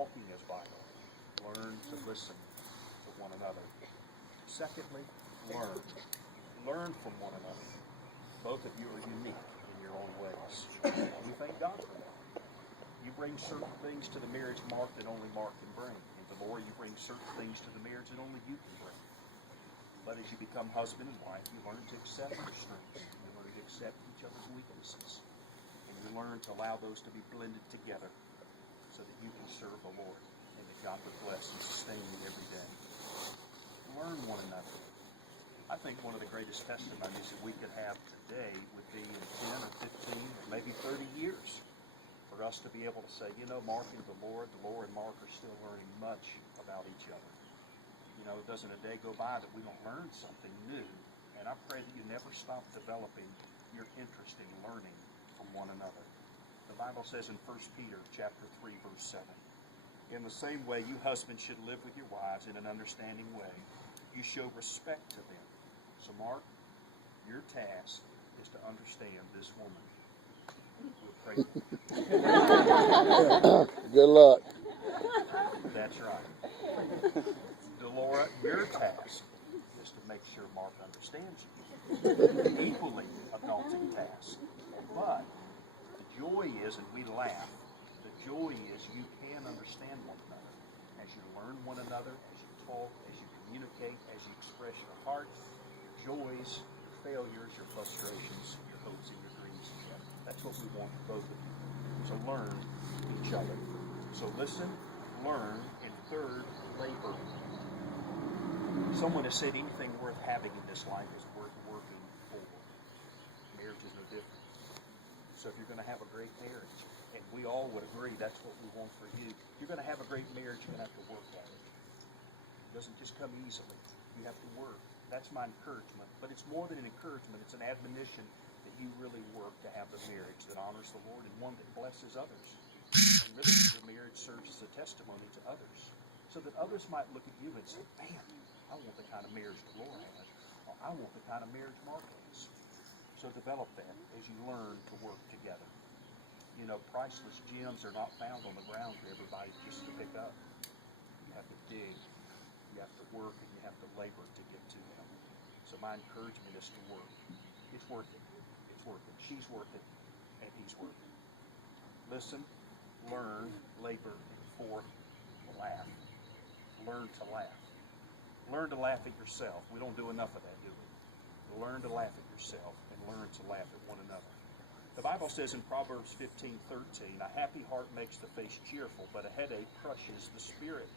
talking is vital. Learn to listen to one another. Secondly, learn. Learn from one another. Both of you are unique in your own ways. We thank God for that. You bring certain things to the marriage, Mark, that only Mark can bring. And Delora, you bring certain things to the marriage that only you can bring. But as you become husband and wife, you learn to accept your strengths. You learn to accept each other's weaknesses. And you learn to allow those to be blended together so that you can serve the Lord and that God would bless and sustain you every day. Learn one another. I think one of the greatest testimonies that we could have today would be in 10 or 15 or maybe 30 years for us to be able to say, you know, Mark and Delora and Mark are still learning much about each other. You know, doesn't a day go by that we don't learn something new. And I pray that you never stop developing your interest in learning from one another. The Bible says in 1 Peter chapter 3, verse 7, in the same way you husbands should live with your wives in an understanding way. You show respect to them. So Mark, your task is to understand this woman. We'll pray. Good luck. That's right. Delora, your task is to make sure Mark understands you. Equally a daunting task. But the joy is, and we laugh, the joy is you can understand one another. As you learn one another, as you talk, as you communicate, as you express your heart, your joys, your failures, your frustrations, your hopes, and your dreams together. That's what we want for both of you. So learn each other. So listen, learn, and third, labor. Someone has said anything worth having in this life is worth working for. Marriage is no different. So if you're going to have a great marriage, and we all would agree that's what we want for you, if you're going to have a great marriage, you're going to have to work at it. It doesn't just come easily. You have to work. That's my encouragement. But it's more than an encouragement. It's an admonition that you really work to have the marriage that honors the Lord and one that blesses others. And really, your marriage serves as a testimony to others, so that others might look at you and say, man, I want the kind of marriage Delora has. Or I want the kind of marriage Mark has. So develop that as you learn to work together. You know, priceless gems are not found on the ground for everybody just to pick up. You have to dig, you have to work, and you have to labor to get to them. So my encouragement is to work. It's worth it. It's worth it. She's worth it, and he's worth it. Listen, learn, labor, and fourth, laugh. Learn to laugh. Learn to laugh at yourself. We don't do enough of that, do we? Learn to laugh at yourself and learn to laugh at one another. The Bible says in Proverbs 15:13, a happy heart makes the face cheerful, but a headache crushes the spirit.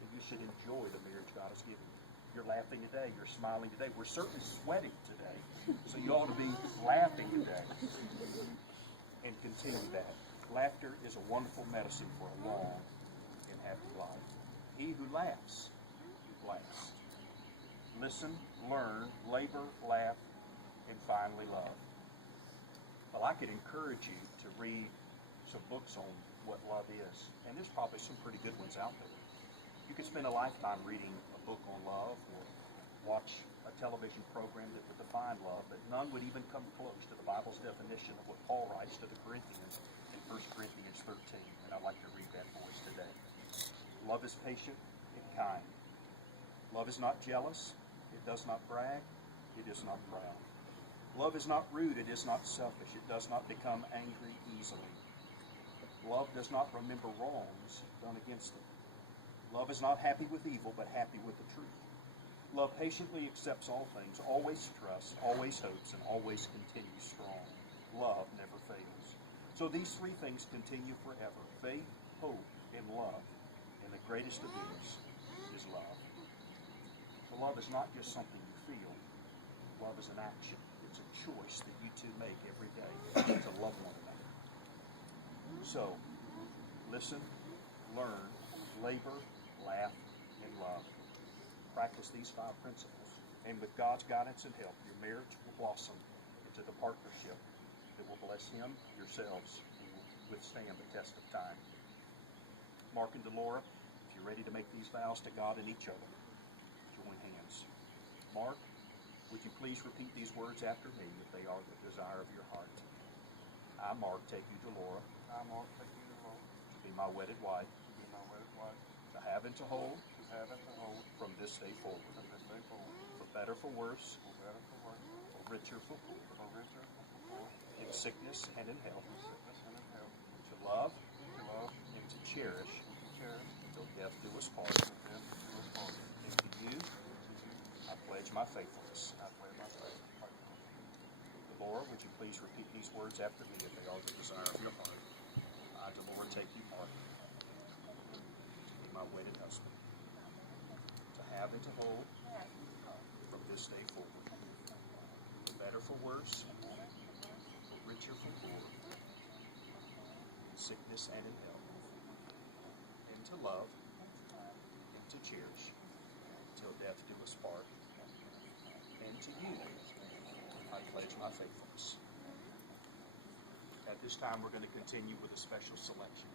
So you should enjoy the marriage God has given you. You're laughing today. You're smiling today. We're certainly sweating today. So you ought to be laughing today. And continue that. Laughter is a wonderful medicine for a long and happy life. He who laughs is blessed. Listen, learn, labor, laugh, and finally love. Well, I could encourage you to read some books on what love is. And there's probably some pretty good ones out there. You could spend a lifetime reading a book on love or watch a television program that would define love, but none would even come close to the Bible's definition of what Paul writes to the Corinthians in 1 Corinthians 13. And I'd like to read that for us today. Love is patient and kind. Love is not jealous. It does not brag. It is not proud. Love is not rude. It is not selfish. It does not become angry easily. Love does not remember wrongs done against it. Love is not happy with evil, but happy with the truth. Love patiently accepts all things, always trusts, always hopes, and always continues strong. Love never fails. So these three things continue forever: faith, hope, and love. And the greatest of these is love. So love is not just something you feel. Love is an action. It's a choice that you two make every day to love one another. So, listen, learn, labor, laugh, and love. Practice these 5 principles, and with God's guidance and help, your marriage will blossom into the partnership that will bless Him, yourselves, and will withstand the test of time. Mark and Delora, if you're ready to make these vows to God and each other, join hands. Mark, would you please repeat these words after me if they are the desire of your heart? I, Mark, take you, Delora, I, Mark, take you, Delora, to be my wedded wife, to be my life, to have and to hold to have and to hold from this day forward, from this day forward, for better, for worse, for better, for worse, for richer, for poor, for richer, for poor, in sickness and in health, in sickness and in health, to love to love, and to cherish and to cherish, till death do us part. till death do us part. And to you, To you, I pledge my faithfulness. I pledge my faith. Delora, would you please repeat these words after me if they are the desire of your heart? I, Delora, take you part, be my wedded husband, to have and to hold from this day forward, for better, for worse, for richer, for poor, in sickness and in health, and to love and to cherish till death do us part. And to you, I pledge my faithfulness. At this time, we're going to continue with a special selection.